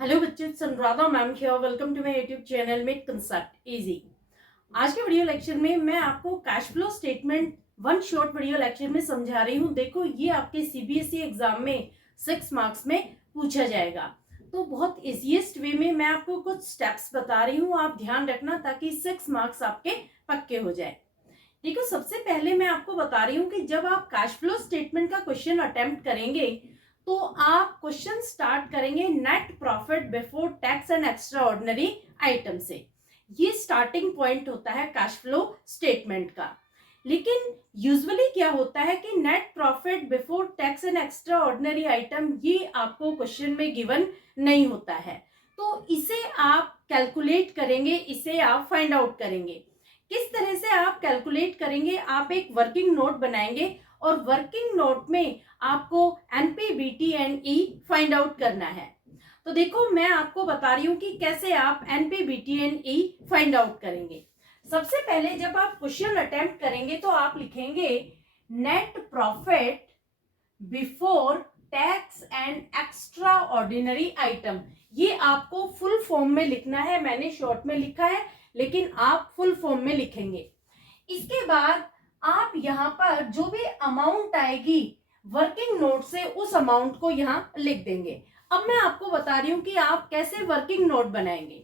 Hello बच्चों, Anuradha ma'am here. Welcome to my YouTube channel make concept easy. आज के video lecture में मैं आपको cash flow statement one short video lecture में समझा रही हूँ। देखो, ये आपके सीबीएसई एग्जाम में 6 मार्क्स में पूछा जाएगा। तो बहुत इजीएस्ट वे में मैं आपको कुछ स्टेप्स बता रही हूँ, आप ध्यान रखना ताकि 6 मार्क्स आपके पक्के हो जाए। देखो, सबसे पहले मैं आपको बता रही हूँ कि जब आप कैश फ्लो स्टेटमेंट का क्वेश्चन अटेम्प्ट करेंगे तो आप क्वेश्चन स्टार्ट करेंगे net profit before tax and extra ordinary item से। ये स्टार्टिंग पॉइंट होता है कैश फ्लो स्टेटमेंट का। लेकिन यूजुअली क्या होता है कि net profit before tax and extra ordinary item ये आपको क्वेश्चन में गिवन नहीं होता है। तो इसे आप कैलकुलेट करेंगे, इसे आप फाइंड आउट करेंगे। किस तरह से आप कैलकुलेट करेंगे? आप एक वर्किंग नोट बनाएंगे और वर्किंग नोट में आपको NPBT and E find out करना है। तो देखो, मैं आपको बता रही हूँ कि कैसे आप NPBT and E find out करेंगे। सबसे पहले जब आप क्वेश्चन अटेम्प्ट करेंगे तो आप लिखेंगे net profit before tax and extra ordinary item. ये आपको फुल फॉर्म में लिखना है, मैंने शॉर्ट में लिखा है लेकिन आप फुल फॉर्म में लिखेंगे। इसके बाद आप यहाँ पर जो भी अमाउंट आएगी वर्किंग नोट से उस अमाउंट को यहाँ लिख देंगे। अब मैं आपको बता रही हूँ कि आप कैसे वर्किंग नोट बनाएंगे।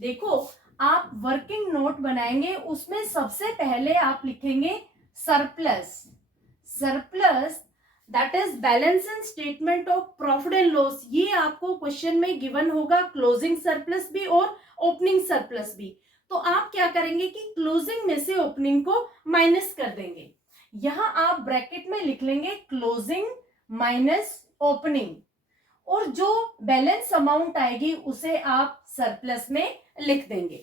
देखो, आप वर्किंग नोट बनाएंगे, उसमें सबसे पहले आप लिखेंगे surplus. Surplus that is balance in statement of profit and loss. ये आपको क्वेश्चन में गिवन होगा, क्लोजिंग सरप्लस भी और ओपनिंग सरप्लस भी। तो आप क्या करेंगे कि क्लोजिंग में से ओपनिंग को माइनस कर देंगे। यहां आप ब्रैकेट में लिख लेंगे क्लोजिंग माइनस ओपनिंग, और जो बैलेंस अमाउंट आएगी उसे आप सरप्लस में लिख देंगे।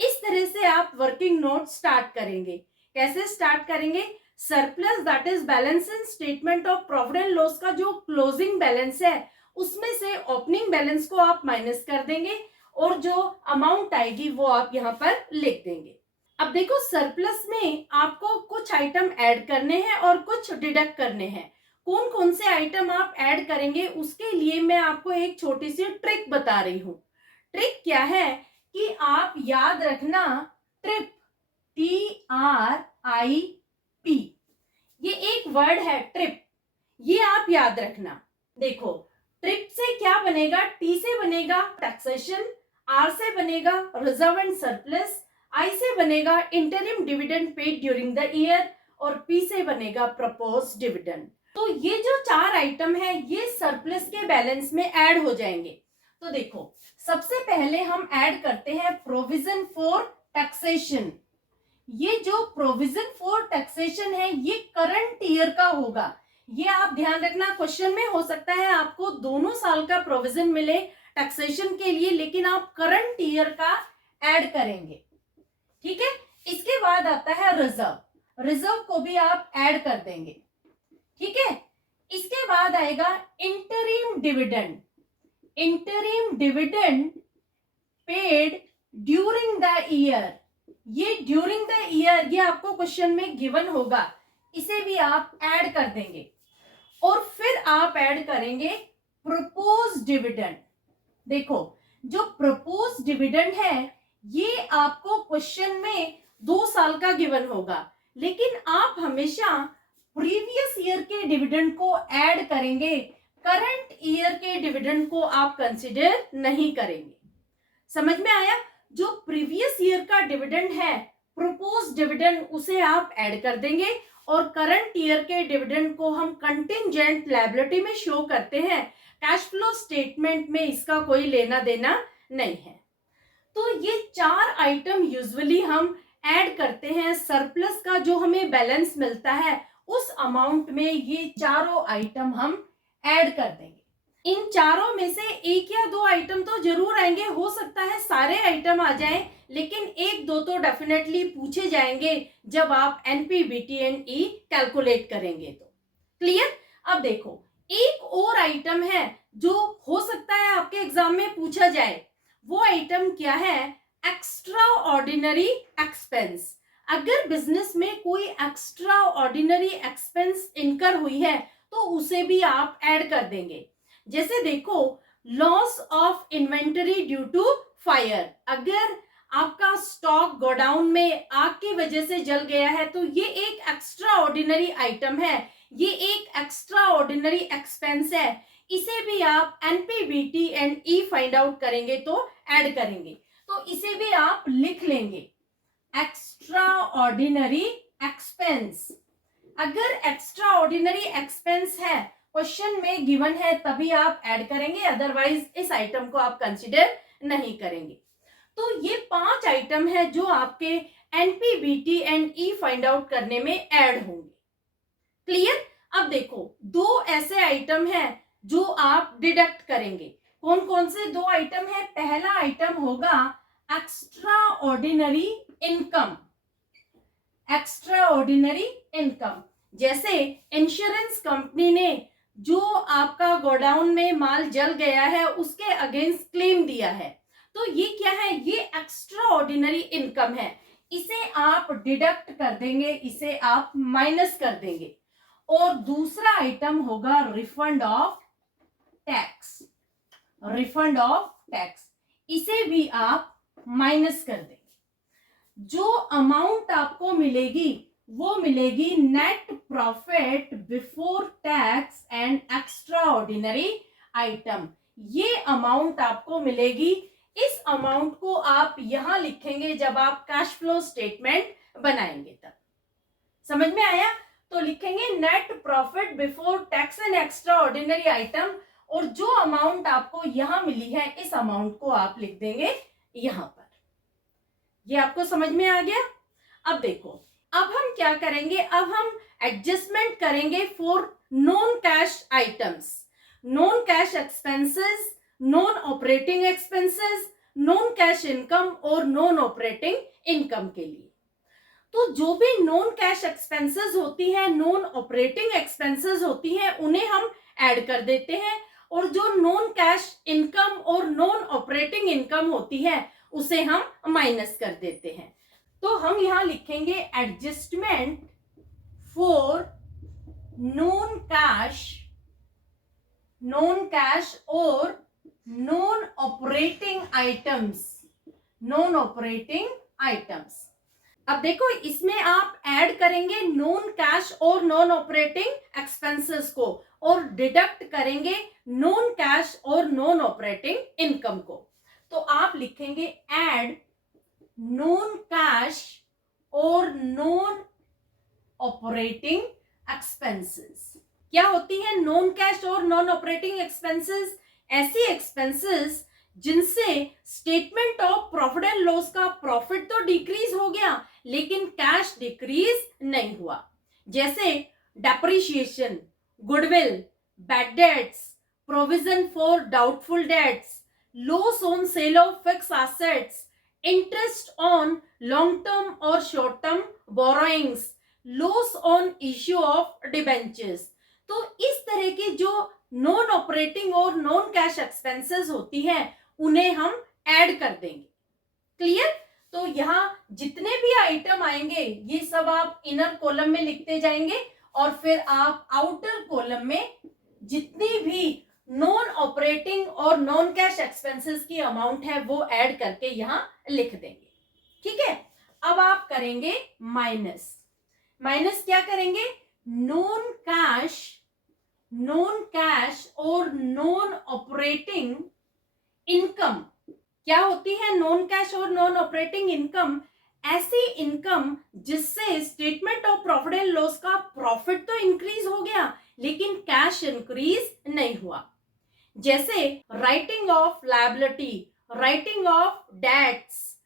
इस तरह से आप वर्किंग नोट स्टार्ट करेंगे। कैसे स्टार्ट करेंगे? Surplus that is balance in statement of profit and loss का जो क्लोजिंग बैलेंस है उसमें से ओपनिंग बैलेंस को आप माइनस कर देंगे और जो अमाउंट आएगी वो आप यहाँ पर लिख देंगे। अब देखो, सरप्लस में आपको कुछ आइटम ऐड करने हैं और कुछ डिडक्ट करने हैं। कौन कौन से आइटम आप ऐड करेंगे उसके लिए मैं आपको एक छोटी सी ट्रिक बता रही हूँ। ट्रिक क्या है कि आप याद रखना, ट्रिप, TRIP, ये एक वर्ड है ट्रिप, ये आप याद रखना। देखो, ट्रिप से क्या बनेगा? टी से बनेगा टैक्सेशन, आर से बनेगा रिजर्व एंड सरप्लस, आई से बनेगा interim dividend paid during the year, और पी से बनेगा प्रपोज डिविडेंड। तो ये जो 4 आइटम है ये सरप्लस के बैलेंस में ऐड हो जाएंगे। तो देखो, सबसे पहले हम ऐड करते हैं प्रोविजन फॉर टैक्सेशन। ये जो प्रोविजन फॉर टैक्सेशन है ये करंट ईयर का होगा। ये आप ध्यान रखना, क्वेश्चन में हो सकता है आपको दोनों साल का प्रोविजन मिले टैक्सेशन के लिए, लेकिन आप करंट ईयर का ऐड करेंगे। ठीक है। इसके बाद आता है रिजर्व। रिजर्व को भी आप ऐड कर देंगे। ठीक है। इसके बाद आएगा interim dividend. Interim dividend paid during the year. ये ड्यूरिंग द ईयर ये आपको क्वेश्चन में गिवन होगा, इसे भी आप ऐड कर देंगे। और फिर आप ऐड करेंगे प्रपोज डिविडेंड। देखो, जो प्रपोज डिविडेंड है ये आपको क्वेश्चन में 2 साल का गिवन होगा, लेकिन आप हमेशा प्रीवियस ईयर के डिविडेंड को ऐड करेंगे, करंट ईयर के डिविडेंड को आप कंसीडर नहीं करेंगे। समझ में आया? जो प्रीवियस ईयर का डिविडेंड है प्रपोज डिविडेंड उसे आप ऐड कर देंगे, और करंट ईयर के डिविडेंड को हम कंटिंजेंट लायबिलिटी में शो करते हैं। कैश फ्लो स्टेटमेंट में इसका कोई लेना देना नहीं है। तो ये 4 आइटम यूजुअली हम ऐड करते हैं। सरप्लस का जो हमें बैलेंस मिलता है उस अमाउंट में ये चारों आइटम हम ऐड कर देंगे। इन चारों में से 1 या 2 आइटम तो जरूर आएंगे, हो सकता है सारे आइटम आ जाएं, लेकिन 1-2 तो डेफिनेटली पूछे जाएंगे जब आप एनपीबीटी एंड ई कैलकुलेट करेंगे। तो क्लियर? अब देखो, एक और आइटम है जो हो सकता है आपके एग्जाम में पूछा जाए। वो आइटम क्या है? Extra ordinary expense. अगर बिजनेस में कोई एक्स्ट्रा ऑर्डिनरी एक्सपेंस इनकर हुई है तो उसे भी आप ऐड कर देंगे। जैसे देखो, loss of inventory due to fire, अगर आपका स्टॉक गोडाउन में आग की वजह से जल गया है तो ये एक एक्स्ट्रा ऑर्डिनरी आइटम है, ये एक एक्स्ट्रा ऑर्डिनरी एक्सपेंस है। इसे भी आप NPBT and E find out करेंगे तो ऐड करेंगे, तो इसे भी आप लिख लेंगे एक्स्ट्रा ऑर्डिनरी एक्सपेंस। अगर एक्स्ट्रा ऑर्डिनरी एक्सपेंस है, क्वेश्चन में गिवन है, तभी आप ऐड करेंगे, अदरवाइज इस आइटम को आप कंसीडर नहीं करेंगे। तो ये 5 आइटम है जो आपके NPBT and E find out करने में ऐड होंगे। क्लियर? अब देखो 2 ऐसे आइटम हैं जो आप डिडक्ट करेंगे। कौन कौन से 2 आइटम है? पहला आइटम होगा extra ordinary income. Extra ordinary income, जैसे इंश्योरेंस कंपनी ने जो आपका गोडाउन में माल जल गया है उसके अगेंस्ट क्लेम दिया है, तो ये क्या है? ये एक्स्ट्रा ऑर्डिनरी इनकम है। इसे आप डिडक्ट कर देंगे, इसे आप माइनस कर देंगे। और दूसरा आइटम होगा refund of tax. Refund of tax, इसे भी आप माइनस कर देंगे। जो अमाउंट आपको मिलेगी वो मिलेगी net profit before tax and extra ordinary item. ये अमाउंट आपको मिलेगी। इस अमाउंट को आप यहां लिखेंगे जब आप कैश फ्लो स्टेटमेंट बनाएंगे तब। समझ में आया? तो लिखेंगे net profit before tax and extra ordinary item, और जो अमाउंट आपको यहां मिली है इस अमाउंट को आप लिख देंगे यहां पर। ये आपको समझ में आ गया? अब देखो, अब हम क्या करेंगे? अब हम एडजस्टमेंट करेंगे for non cash items, non cash expenses, non operating expenses, non cash income और नॉन ऑपरेटिंग इनकम के लिए। तो जो भी नॉन कैश एक्सपेंसेस होती हैं, नॉन ऑपरेटिंग एक्सपेंसेस होती हैं, उन्हें हम ऐड कर देते हैं, और जो नॉन कैश इनकम और नॉन ऑपरेटिंग इनकम होती है उसे हम माइनस कर देते हैं। तो हम यहां लिखेंगे एडजस्टमेंट फॉर नॉन कैश और non operating items, non operating items. अब देखो, इसमें आप ऐड करेंगे नॉन कैश और नॉन ऑपरेटिंग एक्सपेंसेस को, और डिडक्ट करेंगे नॉन कैश और नॉन ऑपरेटिंग इनकम को। तो आप लिखेंगे ऐड नॉन कैश और नॉन ऑपरेटिंग एक्सपेंसेस। क्या होती है नॉन कैश और नॉन ऑपरेटिंग एक्सपेंसेस? ऐसी एक्सपेंसेस जिनसे statement of profit and loss का प्रॉफिट तो डिक्रीज हो गया लेकिन कैश डिक्रीज नहीं हुआ। जैसे depreciation, goodwill, bad debts, provision for doubtful debts, loss on sale of fix assets, interest on long term और short term borrowings, loss on issue of debentures. तो इस तरह की जो नॉन ऑपरेटिंग और नॉन कैश एक्सपेंसेस होती है उन्हें हम ऐड कर देंगे। क्लियर? तो यहां जितने भी आइटम आएंगे ये सब आप इनर कॉलम में लिखते जाएंगे, और फिर आप आउटर कॉलम में जितनी भी नॉन ऑपरेटिंग और नॉन कैश एक्सपेंसेस की अमाउंट है वो ऐड करके यहां लिख देंगे। ठीक है? अब आप करेंगे माइनस। माइनस क्या करेंगे? नॉन कैश और नॉन ऑपरेटिंग इनकम। क्या होती है नॉन कैश और नॉन ऑपरेटिंग इनकम? ऐसी इनकम जिससे statement of profit and loss का प्रॉफिट तो इंक्रीज हो गया लेकिन कैश इंक्रीज नहीं हुआ। जैसे writing off liability, writing off debts,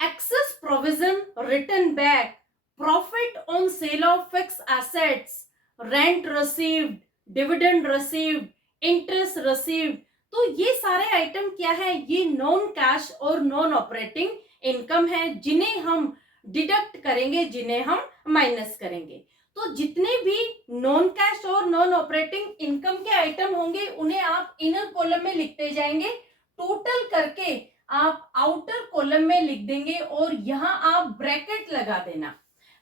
excess provision return back, profit on sale of fix assets, rent received, dividend received, interest received. तो ये सारे आइटम क्या है? ये नॉन कैश और नॉन ऑपरेटिंग इनकम है जिन्हें हम डिडक्ट करेंगे, जिन्हें हम माइनस करेंगे। तो जितने भी नॉन कैश और नॉन ऑपरेटिंग इनकम के आइटम होंगे उन्हें आप इनर कॉलम में लिखते जाएंगे, टोटल करके आप आउटर कॉलम में लिख देंगे, और यहां आप ब्रैकेट लगा देना।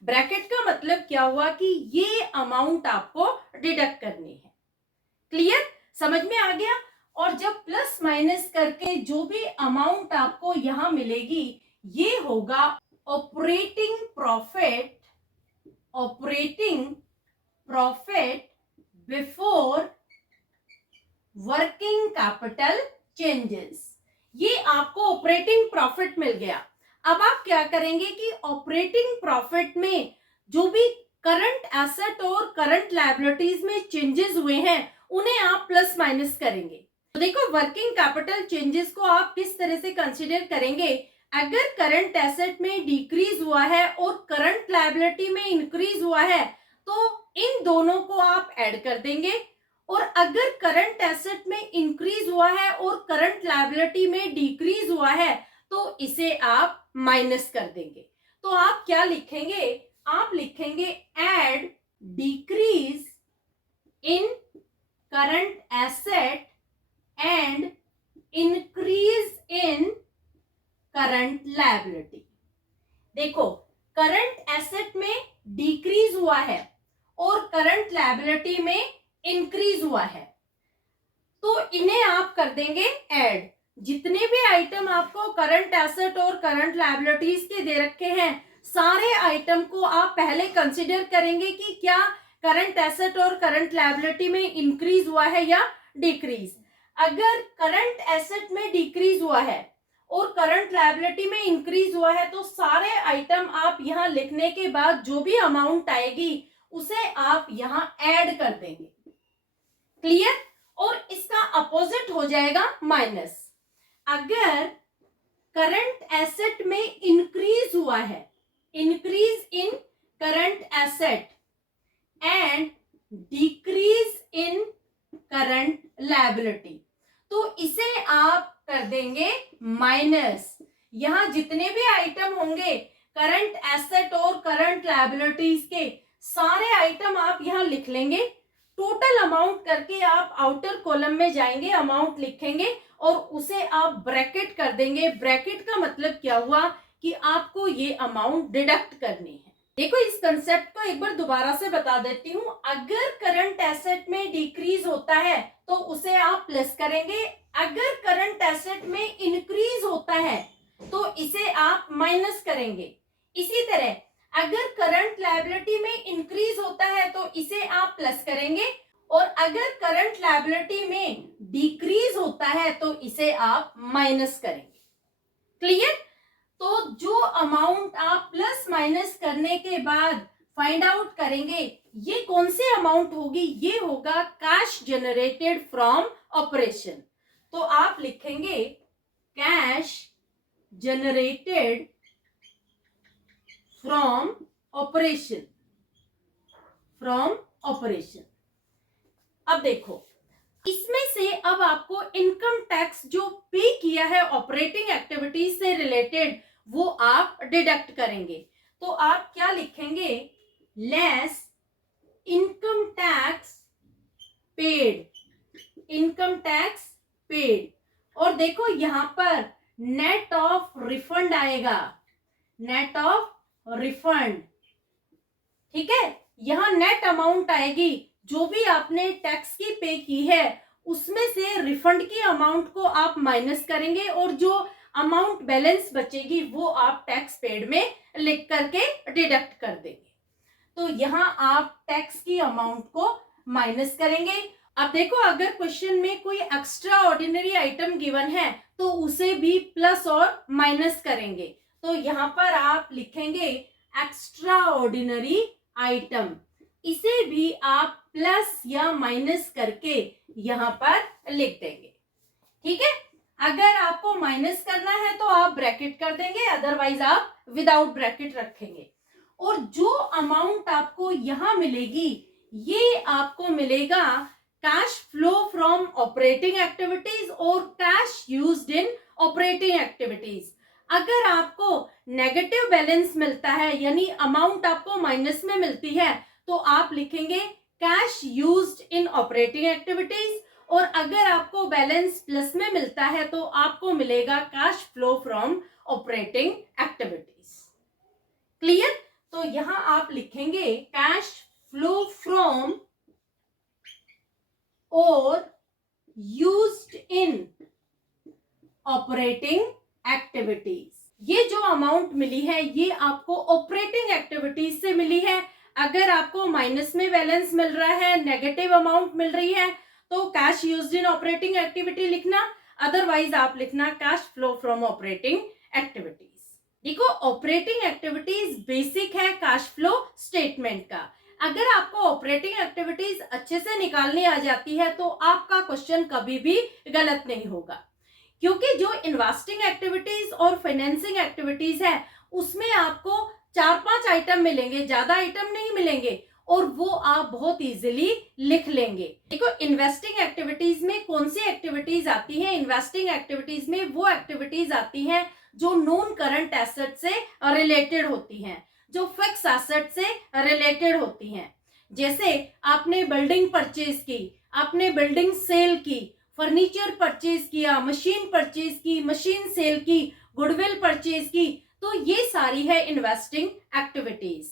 ब्रैकेट का मतलब क्या हुआ कि ये अमाउंट आपको डिडक्ट करनी है। क्लियर? समझ में आ गया? और जब प्लस माइनस करके जो भी अमाउंट आपको यहां मिलेगी ये होगा operating profit, operating profit before working capital changes. ये आपको ऑपरेटिंग प्रॉफिट मिल गया। अब आप क्या करेंगे कि ऑपरेटिंग प्रॉफिट में जो भी करंट एसेट और करंट लायबिलिटीज में चेंजेस हुए हैं उन्हें आप प्लस माइनस करेंगे। तो देखो वर्किंग कैपिटल चेंजेस को आप किस तरह से कंसीडर करेंगे, अगर करंट एसेट में डिक्रीज हुआ है और करंट लायबिलिटी में इंक्रीज हुआ है तो इन दोनों को आप ऐड कर देंगे, और अगर करंट एसेट में इंक्रीज हुआ है और करंट लायबिलिटी में डिक्रीज हुआ है तो इसे आप माइनस कर देंगे। तो आप क्या लिखेंगे, आप लिखेंगे add decrease in current asset and increase in current liability. देखो करंट एसेट में डिक्रीज हुआ है और करंट लायबिलिटी में इंक्रीज हुआ है तो इन्हें आप कर देंगे ऐड। जितने भी आइटम आपको करंट एसेट और करंट लायबिलिटीज के दे रखे हैं सारे आइटम को आप पहले कंसीडर करेंगे कि क्या करंट एसेट और करंट लायबिलिटी में इंक्रीज हुआ है या डिक्रीज। अगर करंट एसेट में डिक्रीज हुआ है और करंट लायबिलिटी में इंक्रीज हुआ है तो सारे आइटम आप यहां लिखने के बाद जो भी अमाउंट आएगी उसे आप यहां ऐड कर देंगे। क्लियर। और इसका अपोजिट हो जाएगा माइनस। अगर करंट एसेट में इंक्रीज हुआ है, increase in current asset and decrease in current liability, तो इसे आप कर देंगे माइनस। यहां जितने भी आइटम होंगे करंट एसेट और करंट लायबिलिटीज के सारे आइटम आप यहां लिख लेंगे। टोटल अमाउंट करके आप आउटर कॉलम में जाएंगे, अमाउंट लिखेंगे और उसे आप ब्रैकेट कर देंगे। ब्रैकेट का मतलब क्या हुआ कि आपको ये अमाउंट डिडक्ट करनी है। देखो इस कंसेप्ट को एक बार दोबारा से बता देती हूं। अगर करंट एसेट में डिक्रीज होता है तो उसे आप प्लस करेंगे, अगर करंट एसेट में इंक्रीज होता है तो इसे आप माइनस करेंगे। इसी तरह अगर करंट लायबिलिटी में इंक्रीज होता है तो इसे आप प्लस करेंगे, और अगर करंट लायबिलिटी में डिक्रीज होता है तो इसे आप माइनस करेंगे। क्लियर। तो जो अमाउंट आप प्लस माइनस करने के बाद फाइंड आउट करेंगे ये कौन सी अमाउंट होगी, ये होगा कैश जनरेटेड फ्रॉम ऑपरेशन। तो आप लिखेंगे cash generated from operation, from operation. अब देखो इसमें से अब आपको इनकम टैक्स जो पे किया है ऑपरेटिंग एक्टिविटीज से रिलेटेड वो आप डिडक्ट करेंगे। तो आप क्या लिखेंगे, less income tax paid, income tax paid. और देखो यहां पर नेट ऑफ रिफंड आएगा, नेट ऑफ रिफंड। ठीक है, यहां नेट अमाउंट आएगी जो भी आपने टैक्स की पे की है उसमें से रिफंड की अमाउंट को आप माइनस करेंगे और जो अमाउंट बैलेंस बचेगी वो आप टैक्स पेड में लिख करके डिडक्ट कर देंगे। तो यहां आप टैक्स की अमाउंट को माइनस करेंगे। अब देखो अगर क्वेश्चन में कोई एक्स्ट्रा ऑर्डिनरी आइटम गिवन है तो उसे भी प्लस और माइनस करेंगे। तो यहां पर आप लिखेंगे एक्स्ट्रा ऑर्डिनरी आइटम, इसे भी आप प्लस या माइनस करके यहां पर लिख देंगे। ठीक है, अगर आपको माइनस करना है तो आप ब्रैकेट कर देंगे, अदरवाइज आप विदाउट ब्रैकेट रखेंगे। और जो अमाउंट आपको यहां मिलेगी ये आपको मिलेगा cash flow from operating activities और cash used in operating activities. अगर आपको नेगेटिव बैलेंस मिलता है यानी अमाउंट आपको माइनस में मिलती है तो आप लिखेंगे cash used in operating activities, और अगर आपको बैलेंस प्लस में मिलता है तो आपको मिलेगा cash flow from operating activities. Clear. तो यहां आप लिखेंगे कैश फ्लो फ्रॉम और यूज्ड इन ऑपरेटिंग एक्टिविटीज। ये जो अमाउंट मिली है ये आपको ऑपरेटिंग एक्टिविटीज से मिली है। अगर आपको माइनस में बैलेंस मिल रहा है, नेगेटिव अमाउंट मिल रही है, तो cash used in operating activity लिखना, अदरवाइज आप लिखना cash flow from operating activities. देखो, ऑपरेटिंग एक्टिविटीज बेसिक है कैश फ्लो स्टेटमेंट का। अगर आपको ऑपरेटिंग एक्टिविटीज अच्छे से निकालनी आ जाती है तो आपका क्वेश्चन कभी भी गलत नहीं होगा, क्योंकि जो इन्वेस्टिंग एक्टिविटीज और फाइनेंसिंग एक्टिविटीज है उसमें आपको 4-5 आइटम मिलेंगे, ज्यादा आइटम नहीं मिलेंगे, और वो आप बहुत इजीली लिख लेंगे। देखो, इन्वेस्टिंग एक्टिविटीज में कौन सी एक्टिविटीज आती है? इन्वेस्टिंग एक्टिविटीज में वो एक्टिविटीज आती हैं जो नॉन करंट एसेट से रिलेटेड होती हैं, जो फिक्स एसेट से रिलेटेड होती हैं। जैसे आपने बिल्डिंग परचेज की, आपने बिल्डिंग सेल की, फर्नीचर परचेज किया, मशीन परचेज की, मशीन सेल की, गुडविल परचेज की, तो ये सारी है investing activities.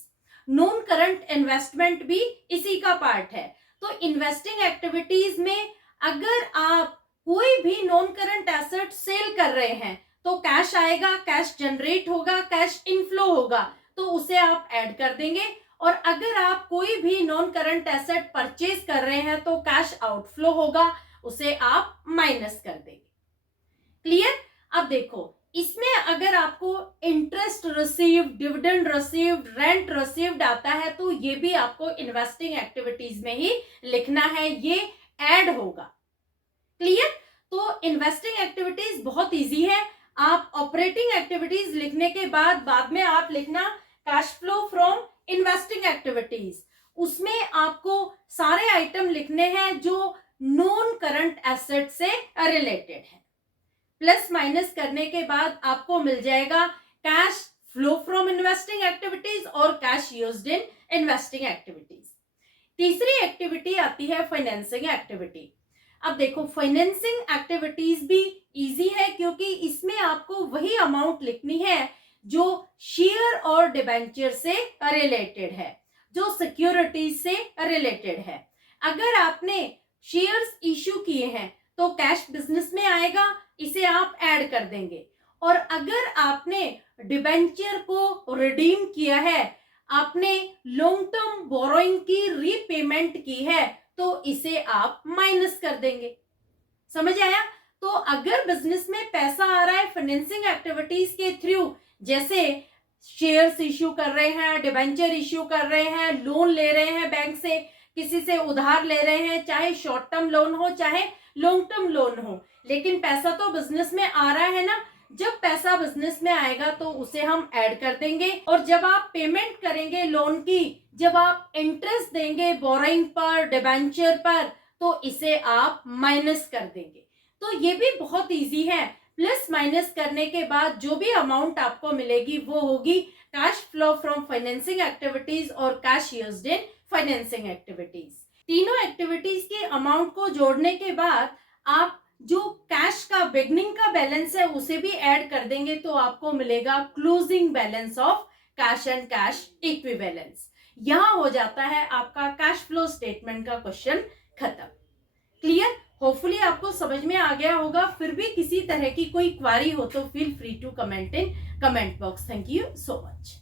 Non current investment भी इसी का पार्ट है। तो इन्वेस्टिंग एक्टिविटीज में अगर आप कोई भी नॉन करंट एसेट सेल कर रहे हैं तो कैश आएगा, कैश जनरेट होगा, कैश इनफ्लो होगा, तो उसे आप ऐड कर देंगे। और अगर आप कोई भी नॉन करंट एसेट परचेज कर रहे हैं तो कैश आउटफ्लो होगा, उसे आप माइनस कर देंगे। क्लियर? अब देखो, इसमें अगर आपको interest received, dividend received, rent received आता है तो ये भी आपको इन्वेस्टिंग एक्टिविटीज में ही लिखना है, ये ऐड होगा। क्लियर? तो इन्वेस्टिंग एक्टिविटीज बहुत इजी है। आप ऑपरेटिंग एक्टिविटीज लिखने के बाद में आप लिखना cash flow from investing activities. उसमें आपको सारे आइटम लिखने हैं जो नॉन करंट एसेट से रिलेटेड है। प्लस माइनस करने के बाद आपको मिल जाएगा cash flow from investing activities और cash used in investing activities. तीसरी एक्टिविटी आती है फाइनेंसिंग एक्टिविटी। अब देखो, फाइनेंसिंग एक्टिविटीज भी इजी है क्योंकि इसमें आपको वही अमाउंट लिखनी है जो शेयर और डिबेंचर से रिलेटेड है, जो सिक्योरिटीज से रिलेटेड है। अगर आपने शेयर्स इश्यू किए हैं तो कैश बिजनेस में आएगा, इसे आप ऐड कर देंगे। और अगर आपने डिबेंचर को रिडीम किया है, आपने लॉन्ग टर्म बोरोइंग की रीपेमेंट की है, तो इसे आप माइनस कर देंगे। समझ आया? तो अगर बिजनेस में पैसा आ रहा है फाइनेंसिंग एक्टिविटीज के थ्रू, जैसे शेयर्स इश्यू कर रहे हैं, डिबेंचर इश्यू कर रहे हैं, लोन ले रहे हैं बैंक से, किसी से उधार ले रहे हैं, चाहे शॉर्ट टर्म लोन हो चाहे लॉन्ग टर्म लोन हो, लेकिन पैसा तो बिजनेस में आ रहा है ना। जब पैसा बिजनेस में आएगा तो उसे हम ऐड कर देंगे। और जब आप पेमेंट करेंगे लोन की, जब आप इंटरेस्ट देंगे बोरोइंग पर, डिबेंचर पर, तो इसे आप माइनस कर देंगे। तो ये भी बहुत इजी है। प्लस माइनस करने के बाद जो भी अमाउंट आपको मिलेगी वो होगी cash flow from financing activities और cash used in financing activities. तीनों एक्टिविटीज के अमाउंट को जोड़ने के बाद आप जो कैश का बिगनिंग का बैलेंस है उसे भी ऐड कर देंगे, तो आपको मिलेगा closing balance of cash and cash equivalence. यहां हो जाता है आपका कैश फ्लो स्टेटमेंट का क्वेश्चन खत्म। क्लियर? होपफुली आपको समझ में आ गया होगा। फिर भी किसी तरह की कोई क्वारी हो तो feel free to comment in comment box. Thank you so much.